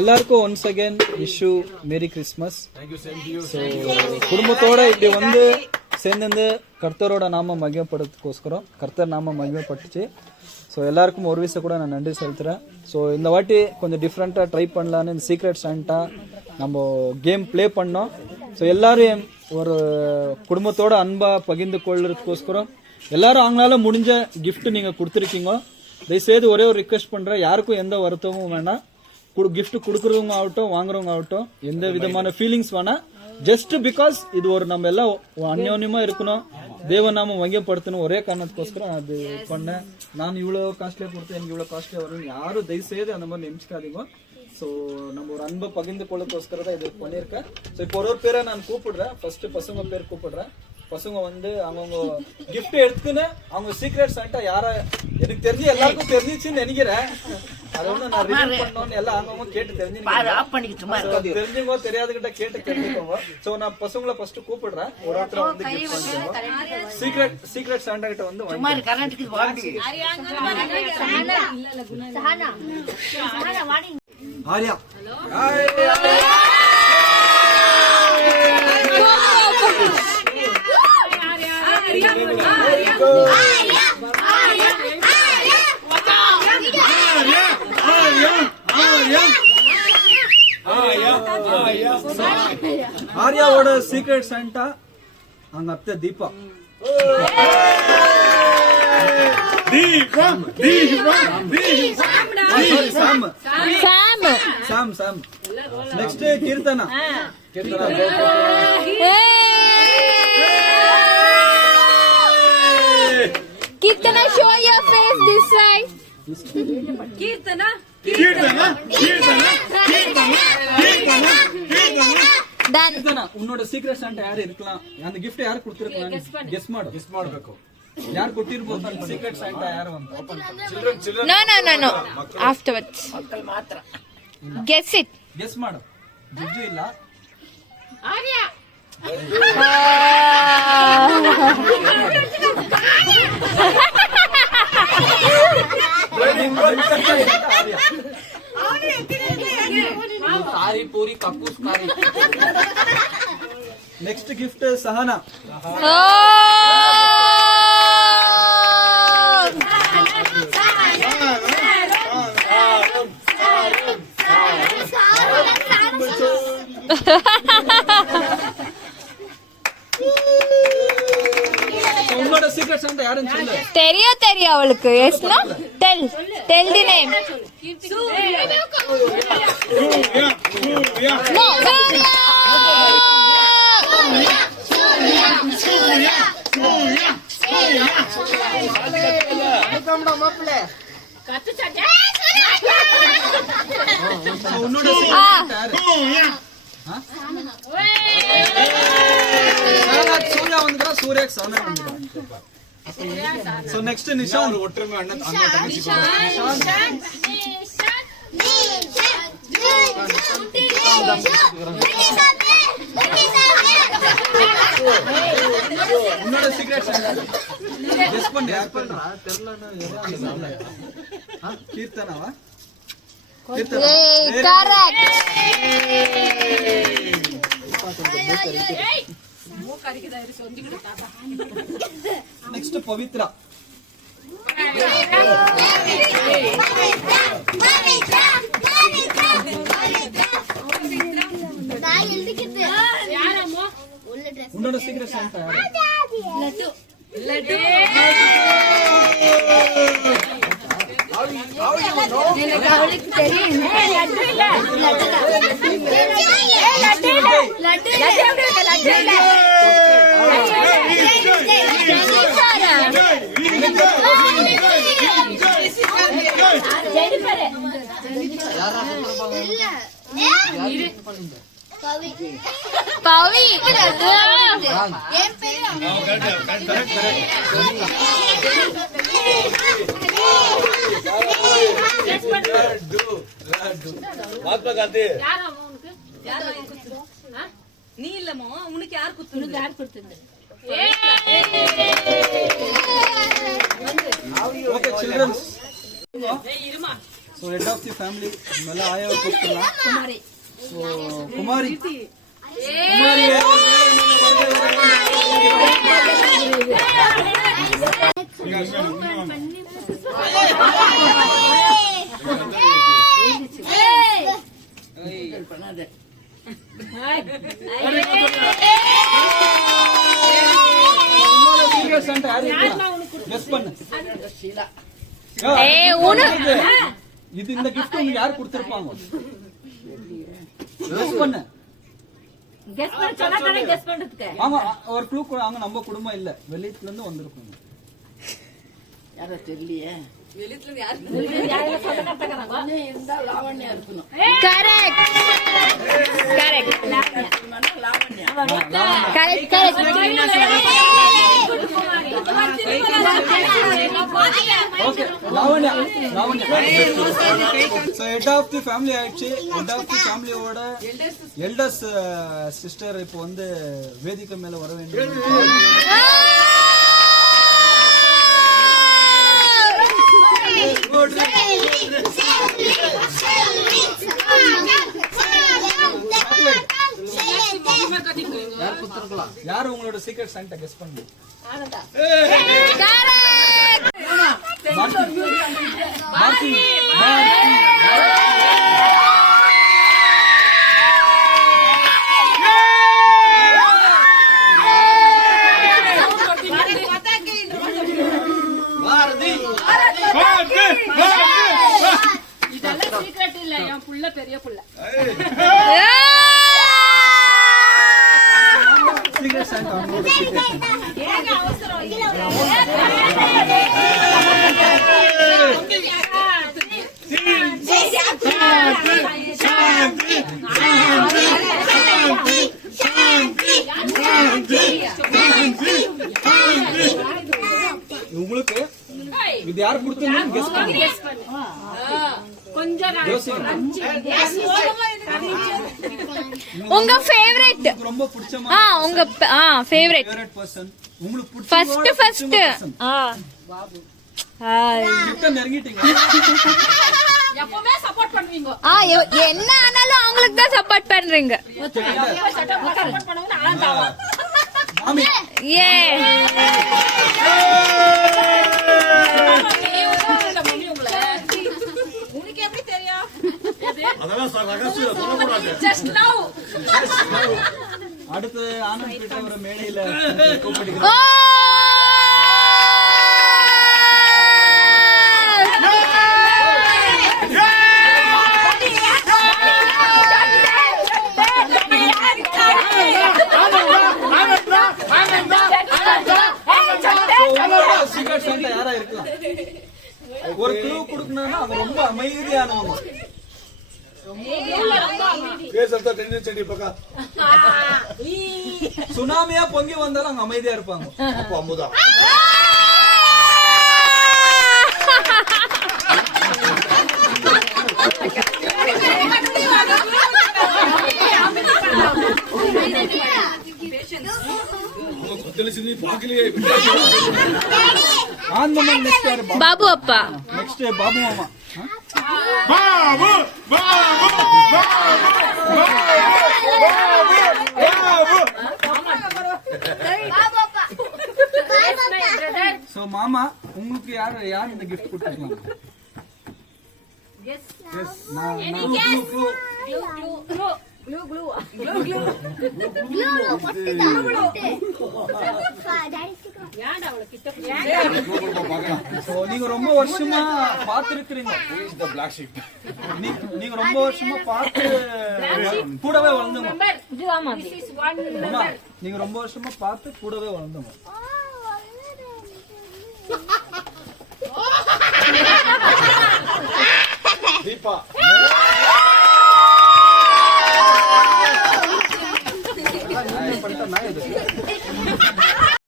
எல்லாருக்கும் once again wish you merry Christmas. So குடும்பத்தோட இப்படி வந்து சேர்ந்து கர்த்தரோட நாம மகிமைப்படுறதுக்கோஸ்கரம் கர்த்தர் நாம மகிமைப்பட்டுச்சு. ஸோ எல்லாருக்கும் ஒரு விஷயம் கூட நான் நன்றி செலுத்துறேன். ஸோ இந்த வாட்டி கொஞ்சம் டிஃப்ரெண்ட்டாக ட்ரை பண்ணலான்னு இந்த சீக்ரெட் சாண்டா நம்ம கேம் ப்ளே பண்ணோம். ஸோ எல்லாரும் ஒரு குடும்பத்தோட அன்பா பகிர்ந்து கொள்றதுக்கோஸ்கரம் எல்லாரும் அவங்களால முடிஞ்ச கிஃப்ட் நீங்க கொடுத்துருக்கீங்க. தயவுசெய்து ஒரே ஒரு ரிக்வெஸ்ட் பண்றேன், யாருக்கும் எந்த வருத்தமும் வேணாம். கிஃப்ட் கொடுக்கறவங்க ஆகட்டும் வாங்குறவங்க ஆகட்டும் எந்த விதமான ஃபீலிங்ஸ் வேணாம். ஜஸ்ட் பிகாஸ் இது ஒரு நம்ம எல்லாம் அந்யோன்யமா இருக்கணும், தேவநாமம் வங்கியப்படுத்தணும், ஒரே காரணத்துக்கோஸ்கரம் அது பண்ணேன். நான் இவ்வளவு காஸ்ட்லியா கொடுத்து எனக்கு இவ்வளவு காஸ்ட்லியா வரும் யாரும் தயவுசெய்து அந்த மாதிரி நினைச்சுக்காதீங்க. ஸோ நம்ம ஒரு அன்பை பகிர்ந்து கொள்ளக்கோஸ்கரம் தான் இது பண்ணியிருக்கேன். ஸோ இப்போ ஒரு பேரை நான் கூப்பிடுறேன். ஃபர்ஸ்ட் பசங்க பேர் கூப்பிடுறேன். பசங்க வந்து அவங்க கிஃப்ட் எடுத்துன்னு அவங்க சீக்ரெட் சாண்டா யாரா எனக்கு தெரிஞ்சு எல்லாருக்கும் தெரிஞ்சிச்சுன்னு நினைக்கிறேன். அதை வந்து நான் ரிவீல் பண்ணணும்னு எல்லாம் அவங்க கேட்டு தெரிஞ்சுக்கோ தெரியாதுகிட்ட கேட்டு தெரிஞ்சுக்கோங்க. சோ நான் பசங்களை ஃபர்ஸ்ட் கூப்பிடுறேன். ஒரு ஒருத்தர் வந்து கிஃப்ட் பண்ணுவோம். சீக்ரெட் சாண்டா கிட்ட வந்து ஆரியா ஆர்யாவோட சீக்ரெட் சாண்டா அவங்க அத்தை Deepa. Next Keerthana. Kirtana, show your face this side. Kirtana. Done. Kirtana, உன்னோட சீக்ரெட் சாண்டா யாரு இருக்கலாம்? அந்த gift யாரு கொடுத்திருக்காங்க? கெஸ் ಮಾಡಬೇಕು. யார் ಕೊಟ್ಟಿರಬಹುದು அந்த சீக்ரெட் சாண்டா யாரு வந்து? Children. No. Afterwards. ಮಕ್ಕಳು ಮಾತ್ರ. Guess it. Guess ಮಾಡು. ಜಡ್ಜು ಇಲ್ಲ. ಆರ್ಯ. सारी पूरी कपूस कारी. नेक्स्ट गिफ्ट सहना. உன்னோட சீக்ரெட் சாண்டா யாருன்னு சொல்லு. தெரியும் அவளுக்கு. Yes no tell the name. No உன்னோட சீக்ரெட் யாரு? சூர்யா வந்துடா. சூர்யாக்கு சானா வந்துடா. So next Nishan. ஒற்றுமை அண்ணன் தங்கச்சி. உன்னோட சீக்ரெட் கெஸ் பண்ணு. யார் பண்றா தெரியலனா கீர்த்தனாவா? கரெக்ட். ನೆಕ್ಸ್ಟ್ ಪವಿತ್ರ. உன்னோட சீக்ரெட் சாண்டா லட்டு. அவளுக்கு தெரியும். பவி. மகாத்மா காந்தி. நீ இல்லமோ உனக்கு யார் கொடுத்தது? Okay childrens. So head of the family மேலே ஆயாவை கூப்பிடலாம். ஸோ குமாரி இது இந்த gift உங்களுக்கு யார் கொடுத்திருப்பாங்க? கெஸ் பண்ணு. ஆமா ஒரு க்ளூ அவங்க நம்ம குடும்பம் இல்ல, வெளியில இருந்து வந்திருப்பாங்க. யாரோ தெரியலையே. Okay Lavanya so head of the family ஆயிடுச்சு. ஹெட் ஆஃப் தி ஃபேமிலியோட எல்டர்ஸ் சிஸ்டர் இப்போ வந்து வேதிக்கை மேல வர வேண்டும். யாரு உங்களோட சீக்ரெட் சாண்டா கெஸ் பண்ணுங்க. இதெல்லாம் சீக்ரெட் இல்ல, என் புள்ள பெரிய புள்ள. சீக்ரெட் சாண்டா உங்களோட சீக்ரெட் சாண்டா. ஏங்க அவசரம் இல்ல. உங்களுக்கு இது யார் கொடுத்தீங்கன்னு கெஸ் பண்ணுங்க. கொஞ்சம் உங்க ஃபேவரட் ரொம்ப பிடிச்சமா உங்க ஃபேவரட் ஃபேவரட் பர்சன் உங்களுக்கு ஃபர்ஸ்ட் கிட்ட நெருங்கிட்டீங்க. எப்பவுமே சப்போர்ட் பண்ணுவீங்க. என்ன ஆனாலும் அவங்களுக்கு தான் சப்போர்ட் பண்றீங்க. சப்போர்ட் பண்ணுவீங்க ஆனந்தாவா. மாமி ஏ உனக்கு எப்படி தெரியும்? Just now. அடுத்து ஆனந்த் கிட்ட வர மேடையில கூப்பிடுங்க. சீக்ரெட் சாண்டா யாரா இருக்கலாம்? ஒரு க்ளூ கொடுக்கணும்னா அவங்க ரொம்ப அமைதியானவங்க. சுனாமியா பொங்கி வந்தாலும் அவங்க அமைதியா இருப்பாங்க. அப்போ அமுதா బాబు అప్ప నెక్స్ట్ బాబు మామ சோ மாமா உங்களுக்கு யார் இந்த gift கொடுத்துக்கலாம்? நீங்க ரொம்ப வருஷமா பாத்துருக்கீங்க. நீங்க ரொம்ப வருஷமா பார்த்து கூடவே வளர்ந்தவங்க. நீங்க ரொம்ப வருஷமா பார்த்து கூடவே வளர்ந்தவங்க.